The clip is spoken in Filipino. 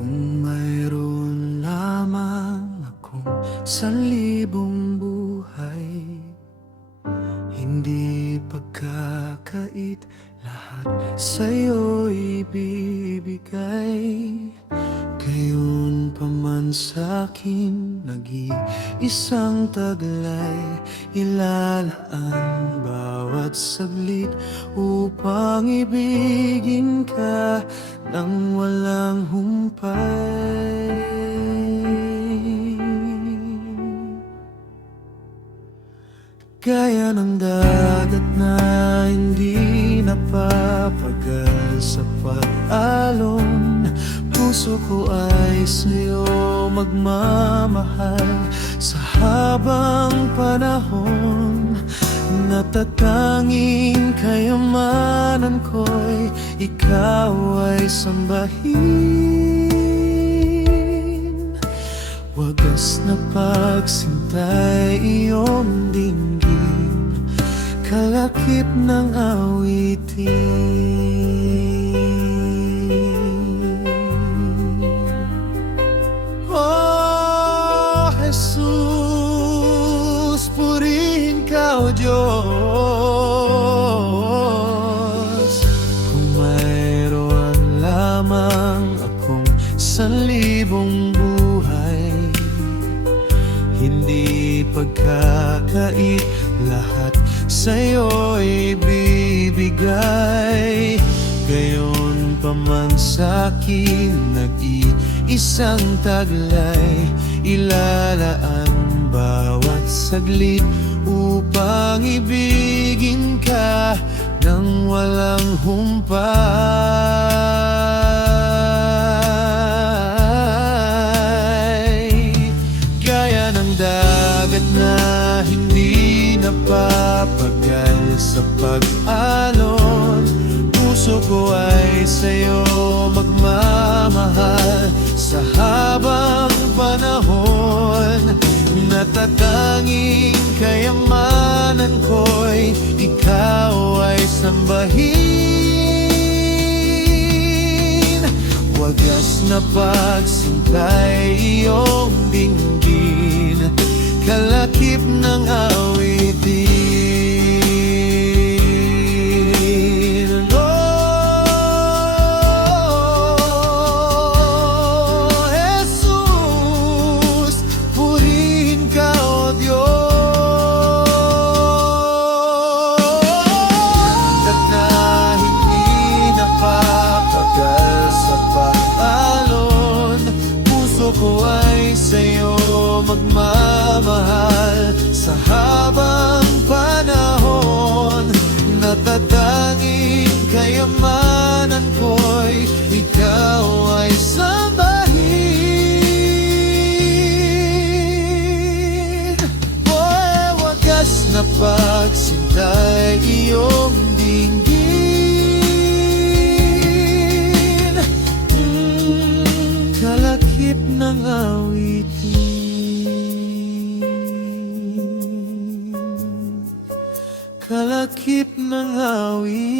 Kung mayroon lamang akong 1,000 buhay, hindi pagkakait, lahat sa'yo ibibigay. Gayon pa man sa'kin, nag-iisang taglay, ilalaan bawat saglit upang ibigin ka nang walang humpay. Gaya ng dagat na hindi napapagal sa pag-alon, puso ko ay sa'yo magmamahal sa habang panahon. Natatanging kayamanan ko'y ikaw ay sambahin. Wagas na pagsinta'y iyong dinggin, kalakip ng awitin. Oh, Jesus, purihin ka, O Diyos. Kung mayroon lamang akong 1,000 buhay, hindi pagkakait, lahat sa'yo ibibigay. Gayon pa man sa'kin, nag-iisang taglay, ilalaan bawat saglit upang ibigin ka nang walang humpay. Gaya ng dagat na hindi napapagal sa pag-alon, puso ko ay sa'yo magmamahal sa habang panahon. Natatanging kayamanan ko'y ikaw ay sambahin. Wagas na pagsinta'y iyong dinggin, kalakip ng awitin. Oh, Jesus, purihin ka, O Diyos. At na hindi napapagal sa pag-alon, puso ko ay sa'yo magmamahal sa habang panahon. Natatanging kayamanan ko'y ikaw ay sambahin. Boy, wagas na pagsinta'y iyong dinggin, kalakip ng awitin, kalakip ng awitin.